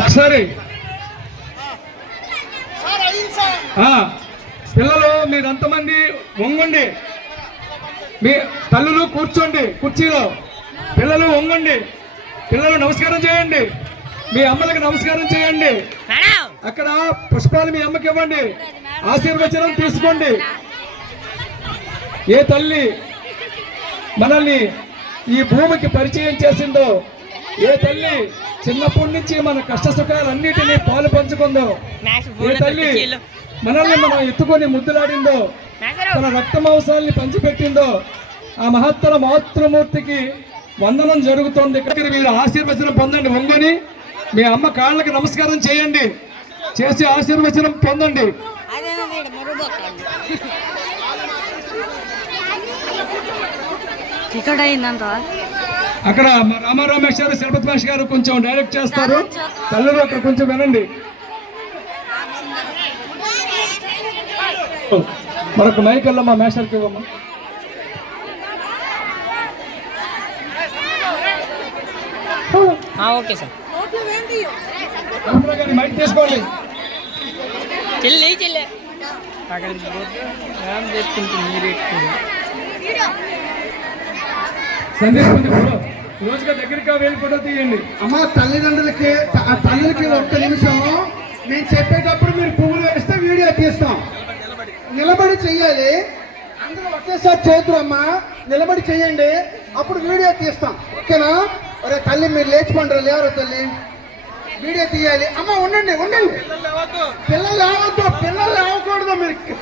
ఒకసారి పిల్లలు మీరంతమంది వంగండి, మీ తల్లులు కూర్చోండి కుర్చీలో, పిల్లలు వంగండి, పిల్లలు నమస్కారం చేయండి, మీ అమ్మలకు నమస్కారం చేయండి. అక్కడ పుష్పాలు మీ అమ్మకి ఇవ్వండి, ఆశీర్వచనం తీసుకోండి. ఏ తల్లి మనల్ని ఈ భూమికి పరిచయం చేసిందో, ఏ తల్లి చిన్నప్పటి నుంచి మన కష్ట సుఖాలన్నిటినీ పాలు పంచుకుందో, ఏ తల్లి మనల్ని మనం ఎత్తుకొని ముద్దులాడిందో, తన రక్త మాంసాలని పంచిపెట్టిందో, ఆ మహత్తర మాతృమూర్తికి వందనం జరుగుతోంది. ఇక్కడ మీరు ఆశీర్వచనం పొందండి. వంగని మీ అమ్మ కాళ్ళకి నమస్కారం చేయండి, చేసి ఆశీర్వచనం పొందండి. అక్కడ రామారావు మేష్ గారు, శరపతి మేష్ గారు కొంచెం డైరెక్ట్ చేస్తారు. తల్లులు అక్కడ కొంచెం వినండి. మరొక మైకల్లో మా మేషర్కి ఇవ్వమ్మా. ఓకే సార్, మైక్ తీసుకోండి. రోజుగా దగ్గరికి వెళ్ళి ఫోటో తీయండి. అమ్మ తల్లిదండ్రులకి తల్లికి ఒక్క నిమిషం నేను చెప్పేటప్పుడు మీరు పువ్వులు వేస్తే వీడియో తీస్తాం. నిలబడి చెయ్యాలి, అందరూ ఒకేసారి చేతులు అమ్మ నిలబడి చెయ్యండి, అప్పుడు వీడియో తీస్తాం. ఓకేనా? ఒరే తల్లి మీరు లేచిపోండి, లేవరు తల్లి, వీడియో తీయాలి. అమ్మ ఉండండి ఉండండి, పిల్లలు లేవద్దు, పిల్లలు లేవకూడదు మీరు.